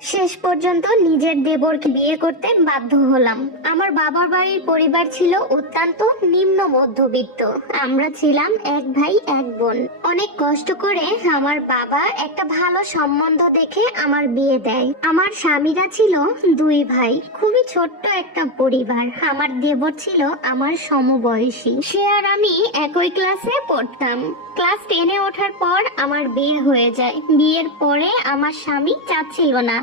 শেষ পর্যন্ত নিজের দেবরকে বিয়ে করতে বাধ্য হলাম। আমার বাবার বাড়ির পরিবার ছিল অত্যন্ত নিম্ন মধ্যবিত্ত। আমরা ছিলাম এক ভাই এক বোন। অনেক কষ্ট করে আমার বাবা একটা ভালো সম্বন্ধ দেখে আমার বিয়ে দেয়। আমার স্বামীরা ছিল দুই ভাই, খুবই ছোট্ট একটা পরিবার। আমার দেবর ছিল আমার সমবয়সী, সে আর আমি একই ক্লাসে পড়তাম। ক্লাস 10-এ ওঠার পর আমার বিয়ে হয়ে যায়। বিয়ের পরে আমার স্বামী চাচ্ছিল না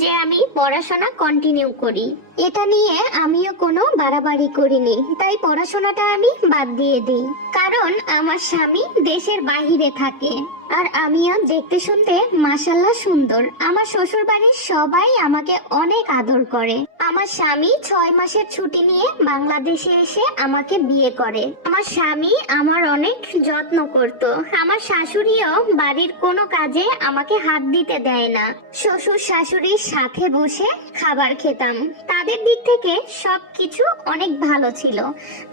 যে আমি পড়াশোনা কন্টিনিউ করি। এটা নিয়ে আমিও কোনো বাড়াবাড়ি করিনি, তাই পড়াশোনাটা আমি বাদ দিয়ে দিই। কারণ আমার স্বামী দেশের বাহিরে থাকে আর আমিও দেখতে শুনতে মাশাআল্লাহ সুন্দর। আমার শ্বশুর বাড়ির সবাই আমাকে অনেক আদর করে। আমার স্বামী 6 মাসের ছুটি নিয়ে বাংলাদেশে এসে আমাকে বিয়ে করে। আমার স্বামী আমার অনেক যত্ন করত। আমার শাশুড়িও বাড়ির কোনো কাজে আমাকে হাত দিতে দেয় না। শ্বশুর শাশুড়ির সাথে বসে খাবার খেতাম। তাদের দিক থেকে সবকিছু অনেক ভালো ছিল,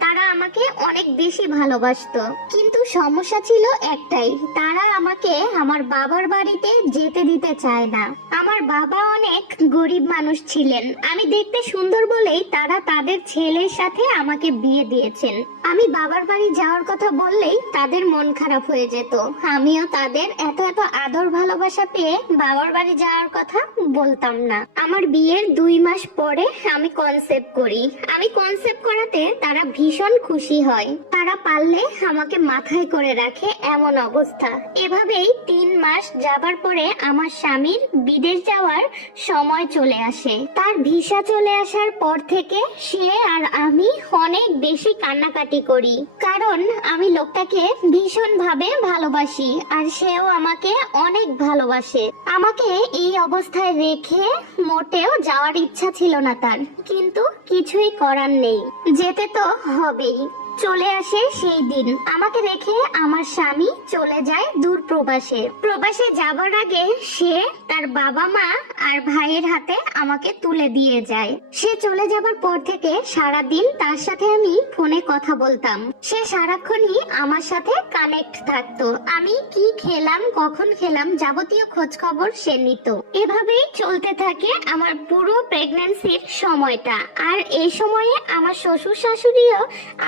তারা আমাকে অনেক বেশি ভালোবাসতো। কিন্তু সমস্যা ছিল একটাই, তারা আমাকে আমার বাবার বাড়িতে যেতে দিতে চায় না। আমার বাবা অনেক গরিব মানুষ ছিলেন। আমি দেখতে সুন্দর বলেই তারা তাদের ছেলের সাথে আমাকে বিয়ে দিয়েছেন। আমি বাবার বাড়ি যাওয়ার কথা বললেই তাদের মন খারাপ হয়ে যেত। আমিও তাদের এত এত আদর ভালোবাসা পেয়ে বাবার বাড়ি যাওয়ার কথা বলতাম না। আমার বিয়ের 2 মাস পরে আমি কনসেপ্ট করি। আমি কনসেপ্ট করাতে তারা ভীষণ খুশি হয়। তারা পারলে আমাকে মাথায় করে রাখে, এমন অবস্থা। এভাবেই 3 মাস যাবার পরে আমার স্বামীর বিদেশ যাওয়ার সময় চলে আসে। তার ভিসা চলে আসার পর থেকে সে আর আমি অনেক বেশি কান্নাকাটি করি, কারণ আমি লোকটাকে ভীষণ ভাবে ভালোবাসি আর সেও আমাকে অনেক ভালোবাসে। আমাকে এই অবস্থায় রেখে মোটেও যাওয়ার ইচ্ছা ছিল না তার, কিন্তু কিছুই করার নেই, যেতে তো হবেই। চলে আসে সেই দিন। আমাকে রেখে আমার স্বামী চলে যায় দূর প্রবাসে। প্রবাসে যাবার আগে সে তার বাবা মা আর ভাইয়ের হাতে আমাকে তুলে দিয়ে যায়। সে চলে যাবার পর থেকে সারা দিন তার সাথে আমি ফোনে কথা বলতাম। সে সারাক্ষণই আমার সাথে কানেক্ট থাকতো। আমি কি খেলাম, কখন খেলাম, যাবতীয় খোঁজ খবর সে নিত। এভাবেই চলতে থাকে আমার পুরো প্রেগন্যান্সির সময়টা। আর এই সময়ে আমার শ্বশুর শাশুড়িও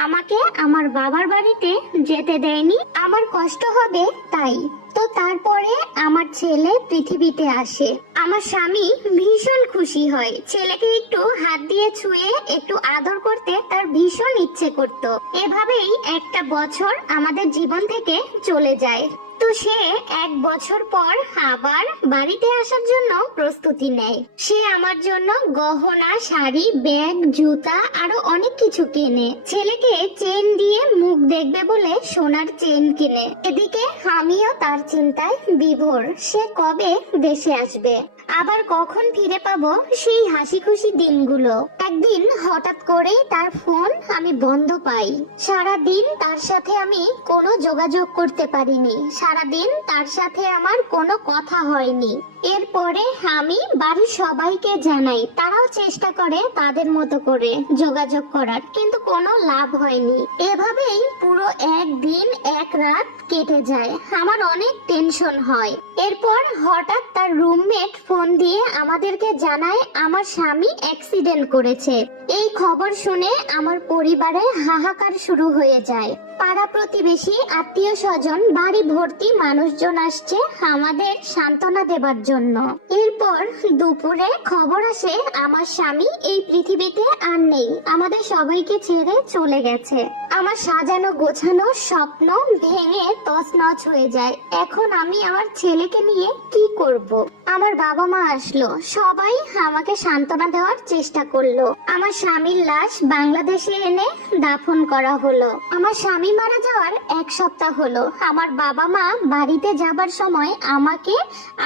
আমাকে আমার বাবার বাড়িতে যেতে দেয়নি, আমার কষ্ট হবে তাই। তো তারপরে আমার ছেলে পৃথিবীতে আসে। আমার স্বামী ভীষণ খুশি হয়। ছেলেকে একটু হাত দিয়ে ছুঁয়ে একটু আদর করতে তার ভীষণ ইচ্ছে করত। এভাবেই একটা বছর আমাদের জীবন থেকে চলে যায়। তো সে 1 বছর পর আবার বাড়িতে আসার জন্য প্রস্তুতি নেয়। সে আমার জন্য গহনা, শাড়ি, ব্যাগ, জুতা আরো অনেক কিছু কেনে। ছেলেকে চেন দিয়ে মুখ দেখবে বলে সোনার চেন কিনে। এদিকে আমিও তার চিন্তায় বিভোর, সে কবে দেশে আসবে, আবার কখন ফিরে পাবো সেই হাসি খুশি দিনগুলো। একদিন হঠাৎ করেই তার ফোন আমি বন্ধ পাই। সারা দিন তার সাথে আমি কোনো যোগাযোগ করতে পারিনি। সারা দিন তার সাথে আমার কোনো কথা হয়নি। এরপরে আমি বাড়ির সবাইকে জানাই, তারাও চেষ্টা করে তাদের মতো করে যোগাযোগ করার, কিন্তু কোনো লাভ হয়নি। এভাবেই পুরো 1 দিন 1 রাত কেটে যায়। আমার অনেক টেনশন হয়। এরপর হঠাৎ তার রুমমেট ফোন দিয়ে আমাদেরকে জানায় আমার স্বামী অ্যাক্সিডেন্ট করেছে। এই খবর শুনে আমার পরিবারে হাহাকার শুরু হয়ে যায়। পাড়া প্রতিবেশী, আত্মীয় স্বজন, বাড়ি ভর্তি মানুষজন আসছে আমাদের সান্ত্বনা দেবার জন্য। এরপর দুপুরে খবর আসে আমার স্বামী এই পৃথিবীতে আর নেই, আমাদের সবাইকে ছেড়ে চলে গেছে। আমার সাজানো গোছানো স্বপ্ন ভেঙে তছনছ হয়ে যায়। এখন আমি আমার ছেলেকে নিয়ে কি করব? আমার বাবা মা আসলো, সবাই আমাকে সান্ত্বনা দেওয়ার চেষ্টা করলো। আমার স্বামীর লাশ বাংলাদেশে এনে দাফন করা হলো। আমার স্বামী মারা যাওয়ার 1 সপ্তাহ হলো। আমার বাবা মা বাড়িতে যাবার সময় আমাকে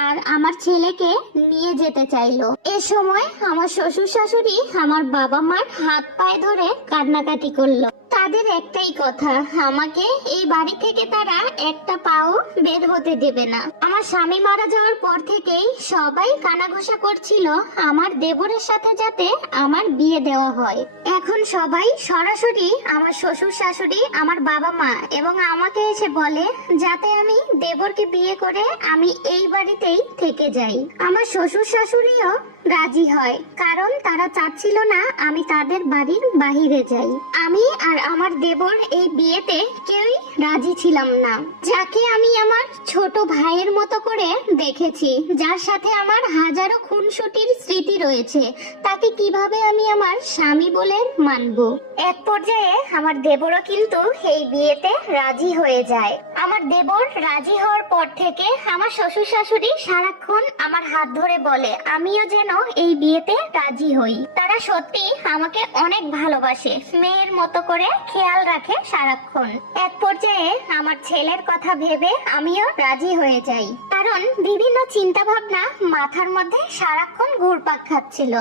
আর আমার ছেলেকে নিয়ে যেতে চাইলো। এ সময় আমার শ্বশুর শাশুড়ি আমার বাবা মার হাত পায়ে ধরে কান্নাকাটি করলো। তাদের একটাই কথা, আমাকে এই বাড়ি থেকে তারা একটা পাও বের হতে দেবে না। আমার স্বামী মারা যাওয়ার পর থেকেই সবাই কানাঘুষা করছিল আমার দেবরের সাথে যাতে আমার বিয়ে দেওয়া হয়। এখন সবাই সরাসরি আমার শ্বশুর শাশুড়ি, আমার বাবা মা এবং আমাকে এসে বলে যাতে আমি দেবরকে বিয়ে করে আমি এই বাড়িতেই থেকে যাই। আমার শ্বশুর শাশুড়িও রাজি হয়, কারণ তারা চাচ্ছিল না আমি তাদের বাড়ির বাহিরে যাই। আমি আর আমার দেবর এই বিয়েতে কেউই রাজি ছিলাম না। যাকে আমি আমার ছোট ভাইয়ের মতো করে দেখেছি, যার সাথে আমার হাজারো খুনসুটির স্মৃতি রয়েছে, তাকে কিভাবে আমি আমার স্বামী বলে মানবো? এক পর্যায়ে আমার দেবরও কিন্তু এই বিয়েতে রাজি হয়ে যায়। আমার দেবর রাজি হওয়ার পর থেকে আমার শ্বশুর শাশুড়ি সারাক্ষণ আমার হাত ধরে বলে আমিও যেন এই বিয়েতে রাজি হই। তারা সত্যি আমাকে অনেক ভালোবাসে, মেয়ের মতো করে খেয়াল রাখে সারাক্ষণ। এক পর্যায়ে আমার ছেলের কথা ভেবে আমিও রাজি হয়ে যাই, কারণ বিভিন্ন চিন্তা ভাবনা মাথার মধ্যে সারাক্ষণ ঘুরপাক খাচ্ছিল।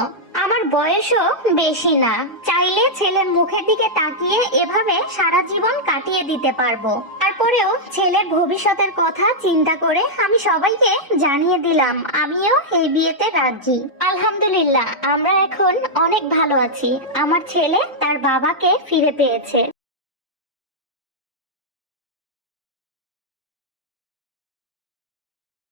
আমার বয়সও বেশি না, চাইলে ছেলের মুখের দিকে তাকিয়ে এভাবে সারা জীবন কাটিয়ে দিতে পারবো। তারপরেও ছেলের ভবিষ্যতের কথা চিন্তা করে আমি সবাইকে জানিয়ে দিলাম আমিও এই বিয়েতে রাজি। আলহামদুলিল্লাহ, আমরা এখন অনেক ভালো আছি। আমার ছেলে তার বাবাকে ফিরে পেয়েছে।